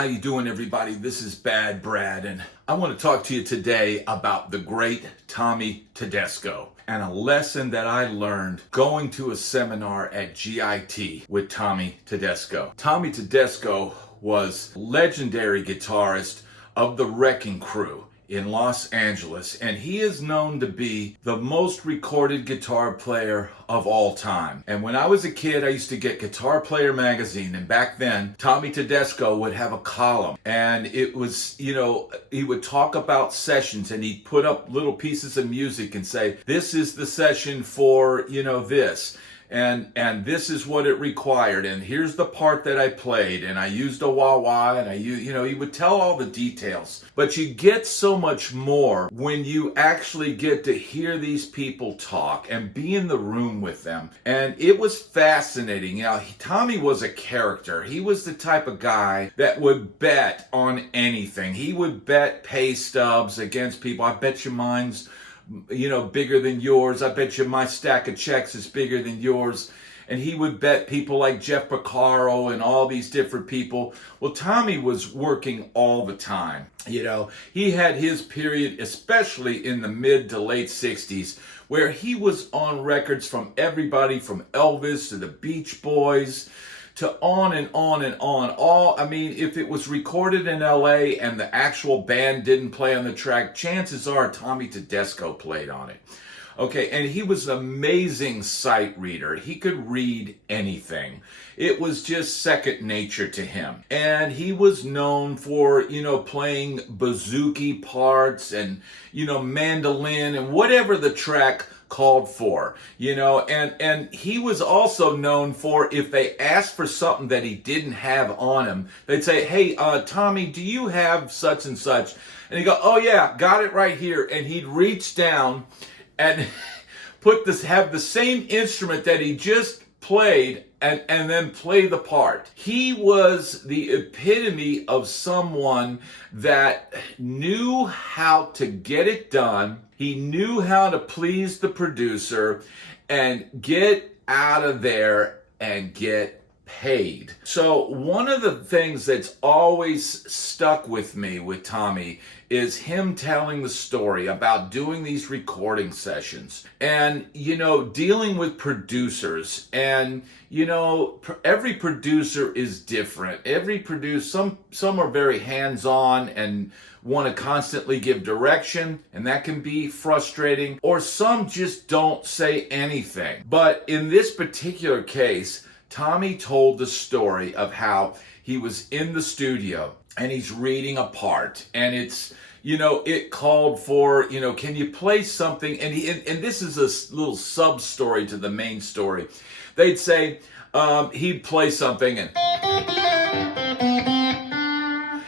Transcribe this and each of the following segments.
how you doing, everybody? This is Bad Brad, and I want to talk to you today about the great Tommy Tedesco and a lesson that I learned going to a seminar at GIT with Tommy Tedesco. Tommy Tedesco was legendary guitarist of the Wrecking Crew in Los Angeles, and he is known to be the most recorded guitar player of all time. And when I was a kid, I used to get Guitar Player magazine, and back then Tommy Tedesco would have a column, and it was, he would talk about sessions, and he'd put up little pieces of music and say, this is the session for, this. And this is what it required, and here's the part that I played, and I used a wah-wah, and he would tell all the details. But you get so much more when you actually get to hear these people talk and be in the room with them. And it was fascinating. Tommy was a character. He was the type of guy that would bet on anything. He would bet pay stubs against people. I bet you mine's bigger than yours. I bet you my stack of checks is bigger than yours. And he would bet people like Jeff Porcaro and all these different people. Well, Tommy was working all the time. He had his period, especially in the mid to late 60s, where he was on records from everybody from Elvis to the Beach Boys to on and on and on. If it was recorded in LA and the actual band didn't play on the track, chances are Tommy Tedesco played on it. Okay, and he was an amazing sight reader. He could read anything. It was just second nature to him. And he was known for, playing bouzouki parts and, mandolin and whatever the track called for, and he was also known for, if they asked for something that he didn't have on him, they'd say, hey, Tommy, do you have such and such? And he'd go, oh yeah, got it right here. And he'd reach down and have the same instrument that he just played and then play the part. He was the epitome of someone that knew how to get it done. He knew how to please the producer and get out of there and get paid. So one of the things that's always stuck with me with Tommy is him telling the story about doing these recording sessions and, dealing with producers. And, every producer is different. Some are very hands-on and want to constantly give direction, and that can be frustrating, or some just don't say anything. But in this particular case, Tommy told the story of how he was in the studio and he's reading a part, and it's, it called for, can you play something? And this is a little sub story to the main story. They'd say, he'd play something and,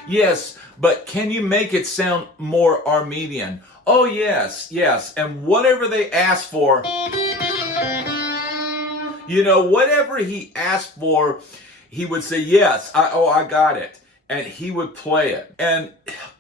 yes, but can you make it sound more Armenian? Oh, yes. And whatever they asked for, whatever he asked for, he would say, yes, I got it. And he would play it. And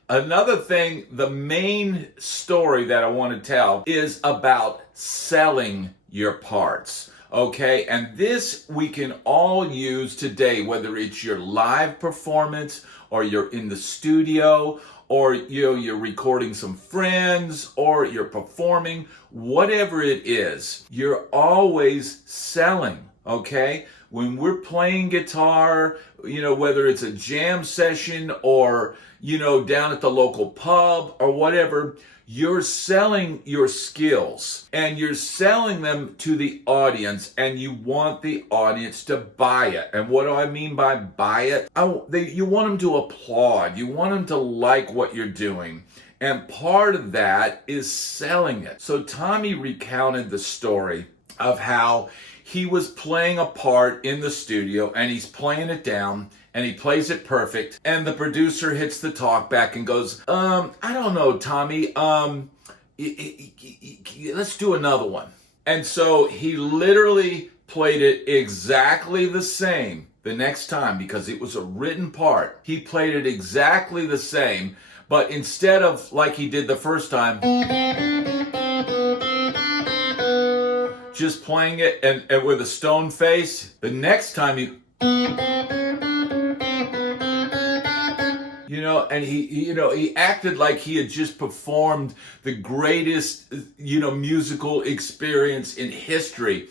another thing, the main story that I want to tell is about selling your parts. Okay, and this we can all use today, whether it's your live performance or you're in the studio or you're recording some friends or you're performing, whatever it is, you're always selling, okay? When we're playing guitar, whether it's a jam session or, down at the local pub or whatever, you're selling your skills and you're selling them to the audience, and you want the audience to buy it. And what do I mean by buy it? You want them to applaud. You want them to like what you're doing. And part of that is selling it. So Tommy recounted the story of how he was playing a part in the studio and he's playing it down and he plays it perfect, and the producer hits the talk back and goes, I don't know, Tommy, let's do another one. And so he literally played it exactly the same the next time, because it was a written part. He played it exactly the same, but instead of like he did the first time, just playing it and with a stone face, the next time he and he acted like he had just performed the greatest, musical experience in history.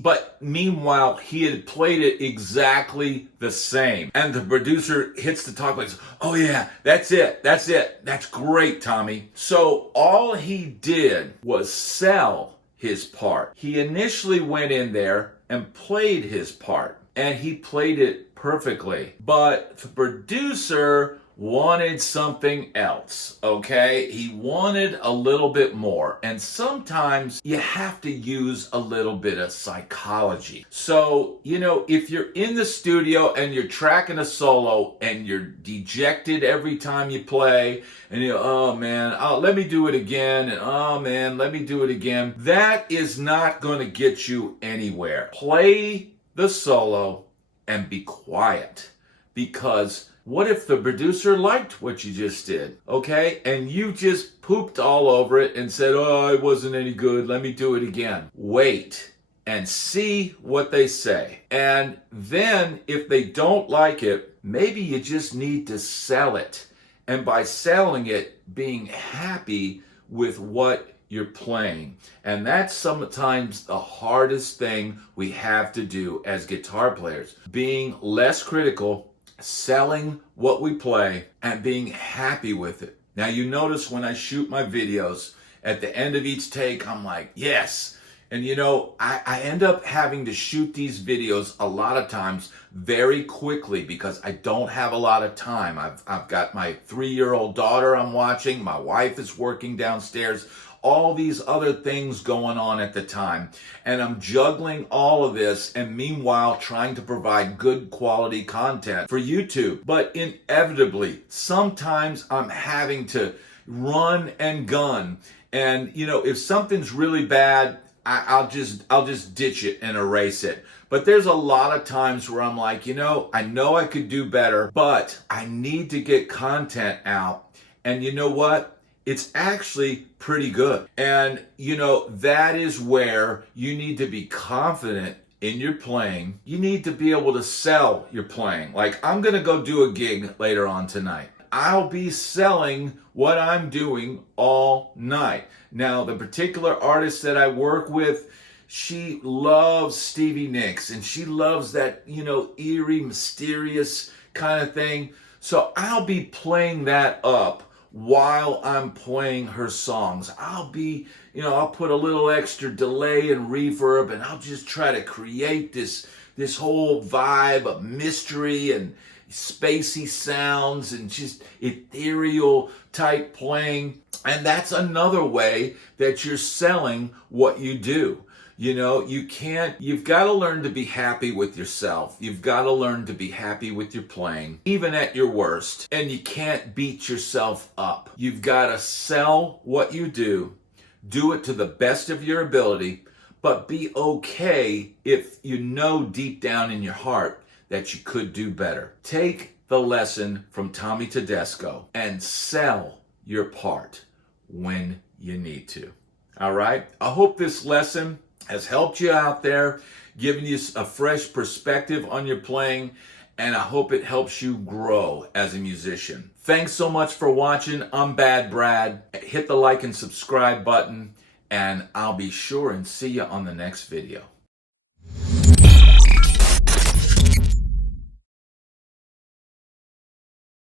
But meanwhile, he had played it exactly the same. And the producer hits the talk like, "Oh yeah, that's it. That's great, Tommy." So all he did was sell his part. He initially went in there and played his part, and he played it perfectly. But the producer wanted something else, okay? He wanted a little bit more. And sometimes you have to use a little bit of psychology. So, if you're in the studio and you're tracking a solo and you're dejected every time you play, and oh man, let me do it again, and oh man, let me do it again, that is not going to get you anywhere. Play the solo and be quiet, because what if the producer liked what you just did, okay? And you just pooped all over it and said, "Oh, it wasn't any good, let me do it again." Wait and see what they say. And then if they don't like it, maybe you just need to sell it. And by selling it, being happy with what you're playing. And that's sometimes the hardest thing we have to do as guitar players. Being less critical, selling what we play, and being happy with it. Now you notice when I shoot my videos, at the end of each take, I'm like, yes. And I end up having to shoot these videos a lot of times very quickly because I don't have a lot of time. I've got my 3-year-old daughter I'm watching, my wife is working downstairs, all these other things going on at the time. And I'm juggling all of this and meanwhile trying to provide good quality content for YouTube. But inevitably, sometimes I'm having to run and gun. And if something's really bad, I'll just ditch it and erase it. But there's a lot of times where I'm like, I know I could do better, but I need to get content out. And you know what? It's actually pretty good. And, that is where you need to be confident in your playing. You need to be able to sell your playing. Like, I'm going to go do a gig later on tonight. I'll be selling what I'm doing all night. Now, the particular artist that I work with, she loves Stevie Nicks, and she loves that, eerie, mysterious kind of thing. So I'll be playing that up while I'm playing her songs. I'll be, I'll put a little extra delay and reverb, and I'll just try to create this whole vibe of mystery and spacey sounds and just ethereal type playing. And that's another way that you're selling what you do. You've got to learn to be happy with yourself. You've got to learn to be happy with your playing, even at your worst. And you can't beat yourself up. You've got to sell what you do it to the best of your ability, but be okay if you know deep down in your heart that you could do better. Take the lesson from Tommy Tedesco and sell your part when you need to. All right? I hope this lesson has helped you out there, given you a fresh perspective on your playing, and I hope it helps you grow as a musician. Thanks so much for watching. I'm Bad Brad. Hit the like and subscribe button, and I'll be sure and see you on the next video.